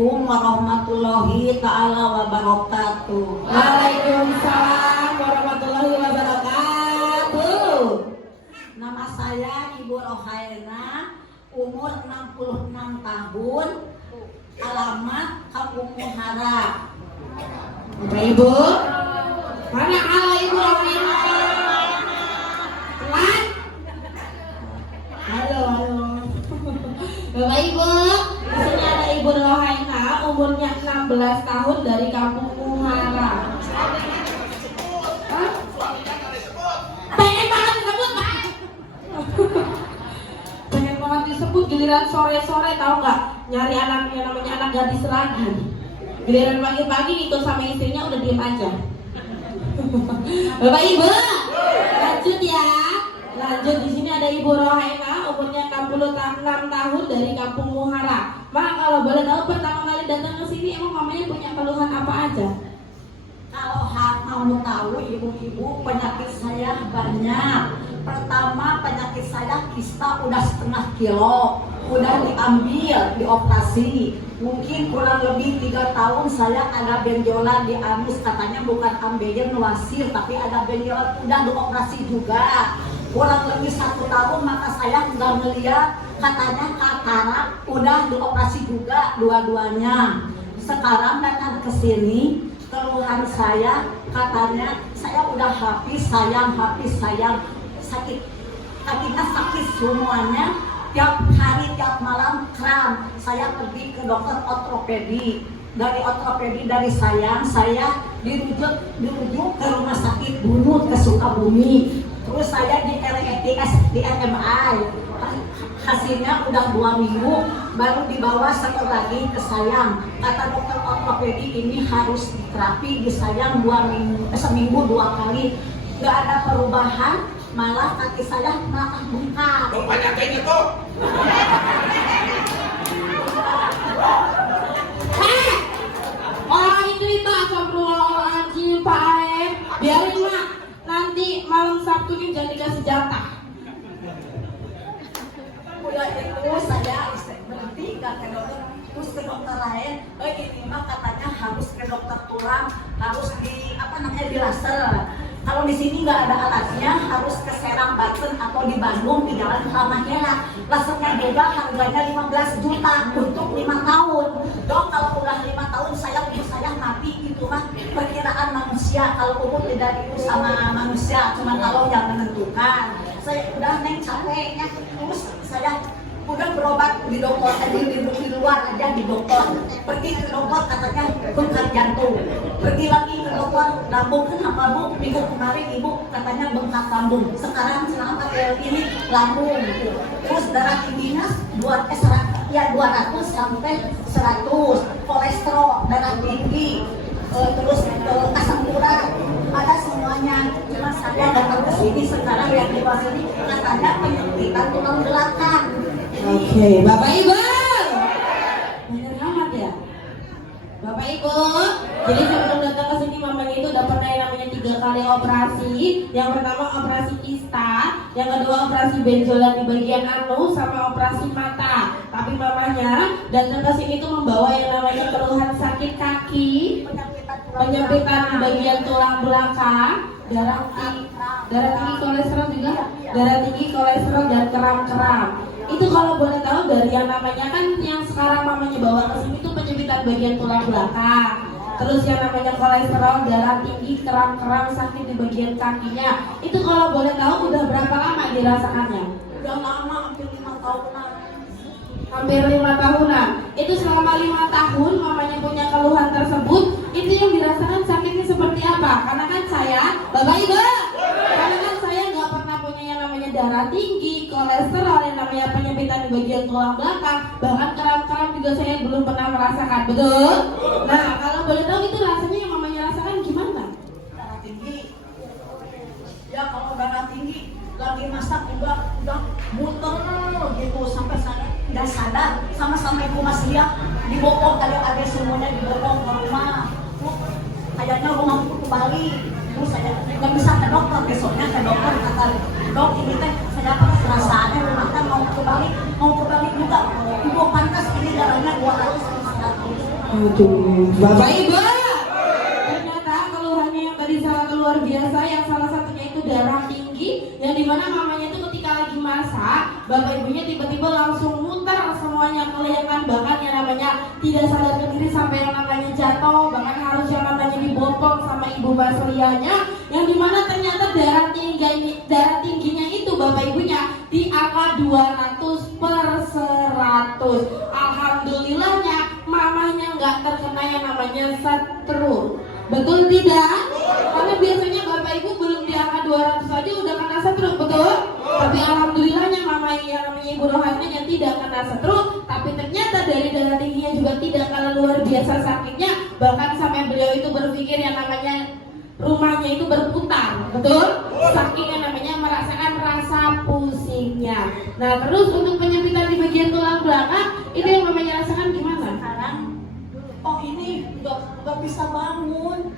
Assalamualaikum warahmatullahi ta'ala wabarakatuh. Waalaikumsalam warahmatullahi wabarakatuh. Nama saya Ibu Rohaina, umur 66 tahun, alamat Kampung Muhara. Bapak Ibu, mana halo Ibu Rohaina? Telat? Halo. Bapak Ibu, di sini ada Ibu Rohaina, umurnya 16 tahun dari Kampung Muhara. Pengen banget disebut, Pak. Pengen banget disebut, giliran sore-sore tahu nggak? Nyari anaknya, namanya anak gadis lagi. Giliran pagi-pagi ikut sama istrinya udah diem aja. Bapak Ibu, lanjut ya. Lanjut, di sini ada Ibu Rohaina, umurnya 66 tahun dari Kampung Muhara. Mak, kalau boleh tahu pertama kali datang ke sini emang mamanya punya keluhan apa aja? Kalau mau tahu ibu-ibu, penyakit saya banyak. Pertama, penyakit saya kista udah 1/2 kilo, udah diambil, dioperasi. Mungkin kurang lebih 3 tahun saya ada benjolan di anus, katanya bukan ambeien wasir, tapi ada benjolan, udah dioperasi juga. Kurang lebih 1 tahun maka saya nggak melihat, katanya katarak, udah dioperasi juga dua-duanya. Sekarang datang ke sini, keluhan saya katanya saya udah habis sayang, sakit, kakinya sakit semuanya, tiap hari tiap malam kram. Saya pergi ke dokter ortopedi, dari ortopedi dari saya dirujuk ke rumah sakit Bunut ke Sukabumi. Terus saya di RETS, di RMI, hasilnya udah 2 minggu, baru dibawa sekali lagi ke Sayang. Kata dokter ortopedi ini harus terapi di Sayang seminggu 2 kali. Gak ada perubahan, malah kaki saya malah bengkak. Tuh banyak kayaknya tuh. Orang itu astagfirullahaladzim Pak Aep. Biarin Mak, nanti malam Sabtunya jangan dikasih jatah. Udah itu saya berhenti gak ke dokter, terus ke dokter lain. Ini mah katanya harus ke dokter tulang, harus di laser. Kalau di sini nggak ada alatnya, harus ke Serang Banten atau di Bandung di Jalan Halmahera. Lasernya beda, harganya 15 juta untuk 5 tahun. Dok, kalau udah 5 tahun umur saya mati, itu mah perkiraan manusia. Kalau umur tidak itu sama manusia, cuma kalau yang menentukan. Saya udah capeknya, terus saya udah berobat di dokter di luar aja di dokter. Pergi ke dokter katanya bengkak jantung. Pergi lagi ke dokter lambung, kenapa Bu? Minggu kemarin Ibu katanya bengkak lambung. Sekarang ini lambung. Terus darah tingginya 200 sampai 100. Kolesterol, darah tinggi, terus asam urat, ada semuanya. Cuma saya datang ke sini sekarang yang di sini katanya penyempitan tulang belakang. Oke, Bapak Ibu. Bener amat ya. Bapak Ibu, jadi sebelum datang ke sini mamanya itu udah pernah yang namanya 3 kali operasi. Yang pertama operasi kista, yang kedua operasi benjolan di bagian anus, sama operasi mata. Tapi mamanya datang ke sini tuh membawa yang namanya keluhan sakit kaki, penyempitan di bagian tulang belakang, darah tinggi kolesterol juga, darah tinggi kolesterol dan kram-kram. Itu kalau boleh tahu dari yang namanya kan yang sekarang mamanya bawa ke sini tuh penyempitan bagian tulang belakang. Terus yang namanya kolesterol, darah tinggi, kram-kram, sakit di bagian kakinya. Itu kalau boleh tahu udah berapa lama dirasakannya? Udah lama, hampir 5 tahunan. Hampir 5 tahunan. Itu selama 5 tahun mamanya punya keluhan tersebut, itu yang dirasakan sakitnya seperti apa? Karena kan saya, Bapak Ibu, karena kan saya nggak pernah punya yang namanya darah tinggi, kolesterol, yang namanya penyempitan di bagian tulang belakang, bahkan kram-kram juga saya belum pernah merasakan, betul? Nah, kalau boleh tahu itu rasanya yang mamanya rasakan gimana? Darah tinggi. Ya kalau darah tinggi lagi masak juga udah muter gitu sampai saya nggak sadar, sama-sama ibu Mas Lia dibopong tadi ada semuanya dibopong ke rumah. Kayaknya rumah ke Bali. Terus saya nggak bisa ke dokter, besoknya ke dokter kata dok ini teh saya apa perasaannya rumahnya mau ke Bali juga. Ibu pantas ini darahnya 200. Aduh, Bapak Ibu, ternyata keluhannya yang tadi sangat luar biasa, yang salah satunya itu darah tinggi, yang dimana mamanya itu ketika lagi masak, Bapak Ibunya tiba-tiba langsung muter semuanya kelihatan, bahkan yang namanya tidak sadarkan diri sampai yang namanya jatuh, bahkan harus yang namanya dibopong sama ibu Basrianya, yang dimana ternyata darah tingginya itu Bapak Ibunya di angka 200/100. Alhamdulillahnya mamanya nggak terkena yang namanya stroke. Betul tidak? Karena biasanya Bapak Ibu belum di angka 200 saja udah kena stroke, betul? Tapi alhamdulillahnya mama yang namanya Ibu Rohana yang tidak kena stroke, tapi ternyata dari darah tingginya juga tidak kalah luar biasa sakitnya, bahkan sampai beliau itu berpikir yang namanya rumahnya itu berputar, betul? Saking yang namanya merasakan rasa pusingnya. Nah, terus untuk penyempitan di bagian tulang belakang itu yang mamanya rasakan gimana? Sekarang, oh ini nggak bisa bangun,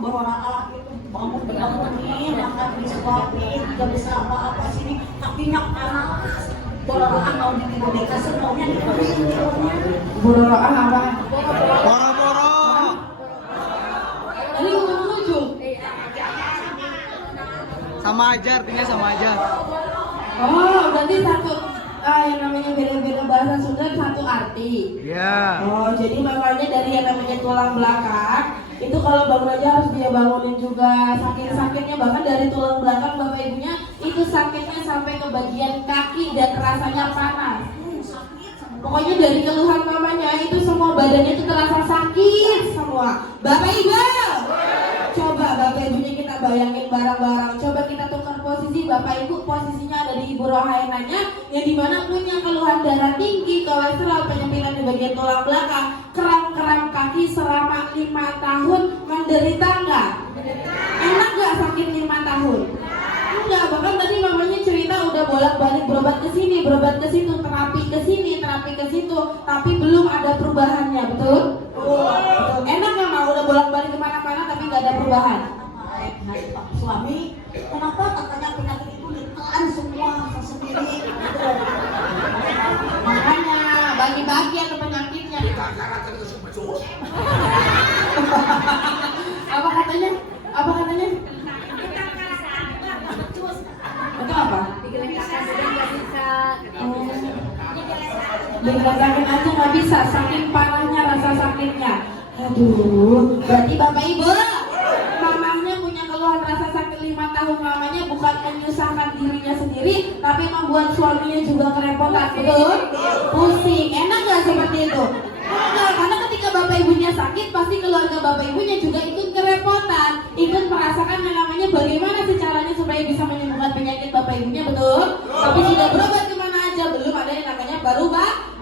berdoa itu bangunin, makan disuapin, nggak bisa apa-apa sini, kakinya panas. Berdoa mau dikasih maunya dikasih. Berdoa apa? Boro-boro. Tadi ujung-ujung. Sama aja, artinya sama aja. Oh, berarti satu yang namanya beda-beda bahasa Sunda satu arti. Ya. Oh, jadi makanya dari yang namanya tulang belakang itu kalau bangun aja harus dia bangunin juga, sakit-sakitnya bahkan dari tulang belakang Bapak Ibunya itu sakitnya sampai ke bagian kaki dan rasanya panas. Pokoknya dari keluhan mamanya itu semua badannya itu terasa sakit semua. Bapak Ibu, coba Bapak Ibunya kita bayangin bareng-bareng. Coba kita tukar posisi, Bapak Ibu posisinya ada di Ibu Rohainanya, yang dimana punya keluhan darah tinggi, kolesterol, penyempitan di bagian tulang belakang, kram-kram kaki selama 5 tahun, menderita nggak? Enak nggak sakit 5 tahun? Enggak, bahkan tadi mamanya cerita udah bolak-balik berobat ke sini, berobat ke situ, terapi ke sini, terapi ke situ, tapi belum ada perubahannya, betul? Betul. Enak nggak mau udah bolak-balik kemana-mana tapi nggak ada perubahan? Nah, Pak suami, kenapa katanya penyakit itu ditelan semua sendiri? Makanya bagi-bagi atau penyakitnya. Apa katanya? Apa katanya? Itu apa? Digerasakin aja nggak bisa, saking parahnya rasa sakitnya. Aduh, berarti Bapak Ibu, mamanya punya keluhan rasa sakit 5 tahun lamanya bukan menyusahkan dirinya sendiri, tapi membuat suaminya juga kerepotan, betul? Pusing, enak nggak seperti itu? Enggak, karena ketika Bapak Ibunya sakit, pasti keluarga Bapak Ibunya juga ikut kerepotan, ikut merasakan yang namanya bagaimana sih caranya supaya bisa menyembuhkan penyakit Bapak Ibunya, betul? Tapi sudah berobat kemana aja, belum ada yang namanya perubahan.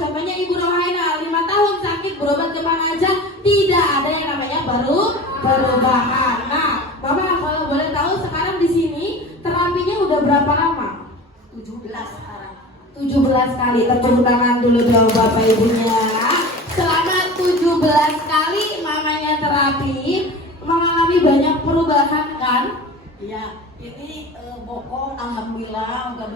Contohnya Ibu Rohaina 5 tahun sakit, berobat kemana aja, tidak ada yang namanya perubahan. Nah, Mama kalau boleh tahu sekarang di sini terapinya udah berapa lama? 17 sekarang. 17 kali, tepuk tangan dulu dong Bapak Ibunya. Selama 17 kali mamanya terapi, mengalami banyak perubahan kan? Iya, ini bokong alhamdulillah udah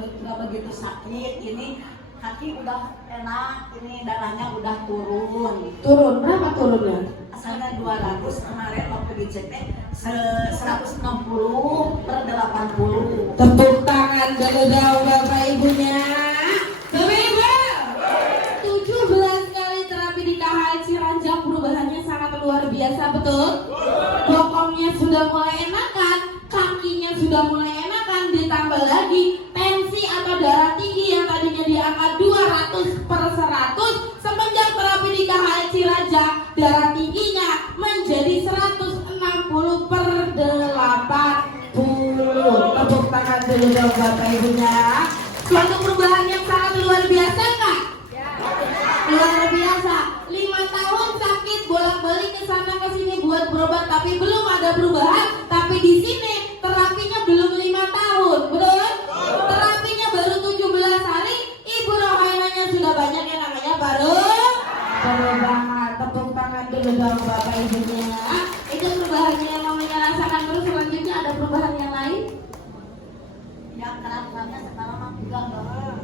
begitu sakit. Ini kaki udah enak, ini darahnya udah turun. Turun, berapa turunnya? Asalnya 200, kemarin waktu dicek 160/80. Tepuk tangan dulu dong Bapak Ibunya. Bapak Ibu, 17 kali terapi di KHL Ciranjang, perubahannya sangat luar biasa, betul? Bokongnya sudah mulai enakan, kakinya sudah mulai enakan, ditambah lagi tensi atau darah tinggi yang tadinya di angka 200/100, semenjak terapi di KHL Ciranjang, darah tingginya menjadi 160/80. Tepuk tangan dulu dong Bapak Ibunya. Suatu perubahan yang sangat luar biasa nggak? Luar biasa. 5 tahun sakit bolak-balik ke sana ke sini buat berobat tapi belum ada perubahan. Tapi di sini terapinya belum 5 tahun, betul? Terapinya baru 17 hari. Ibu Rohainanya sudah banyak yang namanya perubahan. Tepuk tangan dulu dong Bapak Ibunya. Itu perubahannya yang mamanya rasakan. Terus selanjutnya ada perubahan yang lain? Yang keras-kerasnya sekarang mah enggak,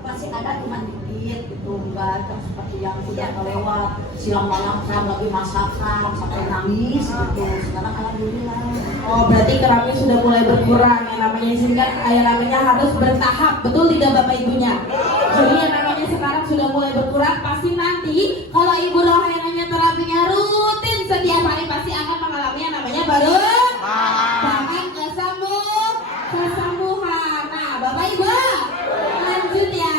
masih ada cuma dikit gitu, enggak seperti yang sudah kelewat siang malam saya lagi masakan sampai nangis gitu. Sekarang alhamdulillah. Oh, berarti keramik sudah mulai berkurang. Yang namanya di sini kan namanya harus bertahap, betul tidak Bapak Ibunya? Jadi yang namanya sekarang sudah mulai berkurang, pasti nanti kalau Ibu Rohainanya terapinya rutin setiap hari pasti akan mengalami yang namanya baru bahkan kesembuhan. Nah, Bapak Ibu, lanjut ya.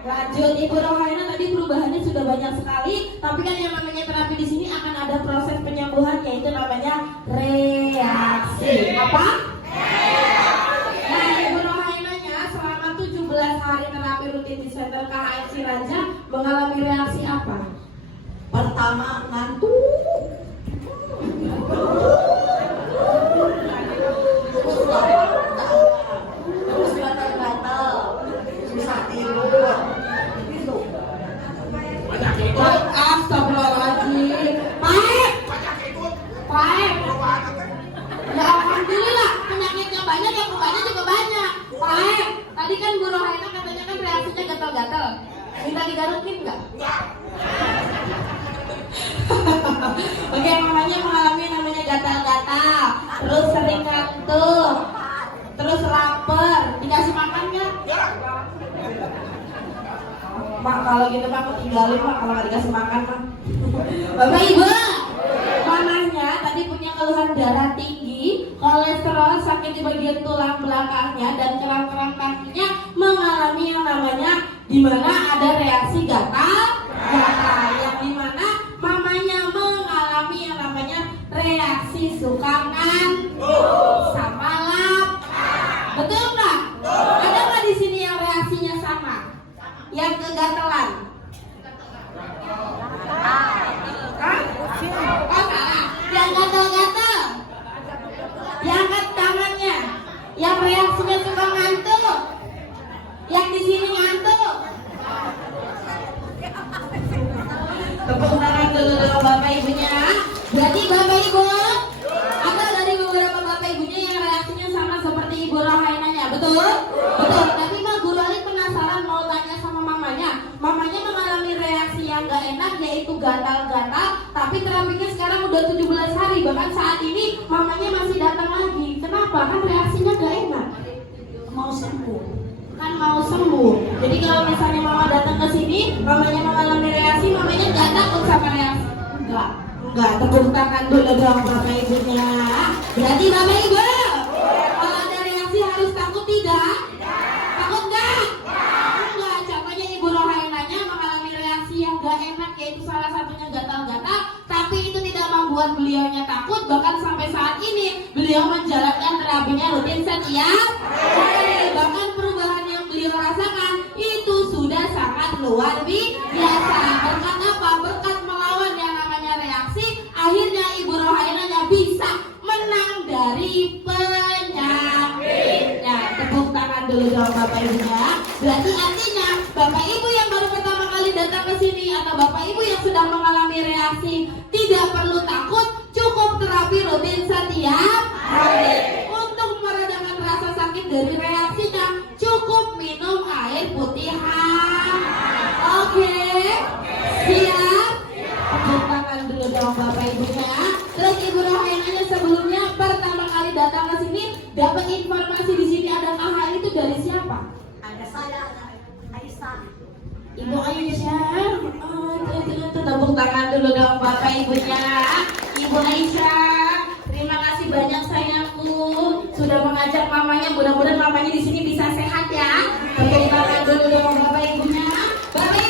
Lanjut, Ibu Rohaina tadi perubahannya sudah banyak sekali, tapi kan yang namanya terapi di sini akan ada proses penyembuhan yaitu namanya reaksi. Apa? Nah, Ibu Rohainanya selama 17 hari terapi rutin di Center KHMC Raja mengalami reaksi apa? Pertama ngantuk. Terus gatal-gatal, susah tidur, gitu. Astagfirullahaladzim. Paek. Paek. Ya alhamdulillah penyakitnya banyak, yang obatnya juga banyak. Paek. Tadi kan Bu Rohaina katanya kan reaksinya gatal-gatal. Minta digarukin nggak? Oke, mamanya mengalami yang namanya gatal-gatal, terus sering ngantuk, terus lapar, dikasih makan nggak? Mak, kalau gitu Mak aku tinggalin Mak kalau nggak dikasih makan Mak. Bapak Ibu, mamanya tadi punya keluhan darah tinggi, kolesterol, sakit di bagian tulang belakangnya dan keram-keram kakinya, mengalami yang namanya dimana ada reaksi gatal, yang dimana mamanya mengalami yang namanya reaksi suka ngantuk sama lapar. Betul nggak? Ada nggak di sini yang reaksinya sama? Yang kegatelan? Hah? Oh salah. Yang gatal-gatal? Yang angkat tangannya? Yang reaksinya suka ngantuk? Yang di sini ngantuk? Tepuk tangan dulu dong Bapak Ibunya. Berarti Bapak Ibu ada dari beberapa Bapak Ibunya yang reaksinya sama seperti Ibu Rohainanya, betul? Betul. Tapi Mbak Guru Ali penasaran mau tanya sama mamanya. Mamanya mengalami reaksi yang gak enak yaitu gatal-gatal. Tapi terapinya sekarang udah 17 hari. Bahkan saat ini mamanya masih datang lagi. Kenapa? Kan reaksinya gak enak. Mau sembuh. Kan mau sembuh. Jadi kalau misalnya mama datang ke sini, mamanya mengalami reaksi, mamanya nggak takut sama reaksi? Enggak. Tepuk tangan dulu dong Bapak Ibunya. Berarti Bapak Ibu, kalau ada reaksi harus takut tidak? Takut nggak? Enggak. Contohnya Ibu Rohainanya mengalami reaksi yang nggak enak, yaitu salah satunya gatal-gatal, tapi itu tidak membuat beliaunya takut. Bahkan sampai saat ini beliau menjalankan terapinya rutin setiap hari. Bahkan perubahan yang beliau rasakan itu sudah sangat luar biasa. Berkat apa? Berkat melawan yang namanya reaksi, akhirnya Ibu Rohainanya bisa menang dari penyakitnya. Tepuk tangan dulu dong Bapak Ibunya. Berarti artinya Bapak Ibu yang baru pertama kali datang ke sini atau Bapak Ibu yang sedang mengalami reaksi tidak perlu takut, cukup terapi rutin setiap hari. Untuk meredakan rasa sakit dari reaksinya, cukup minum air putih hangat. Oke, siap? Tepuk tangan dulu dong Bapak Ibunya. Terus Ibu Rohainanya sebelumnya pertama kali datang ke sini dapat informasi di sini ada KHL itu dari siapa? Ada saya, Aisyah. Ibu Aisyah. Oh, itu tepuk tangan dulu dong Bapak Ibunya. Ibu Aisyah, terima kasih banyak sayangku sudah mengajak mamanya. Mudah-mudahan mamanya di sini bisa sehat ya. Tepuk tangan dulu dong Bapak Ibunya. Bapak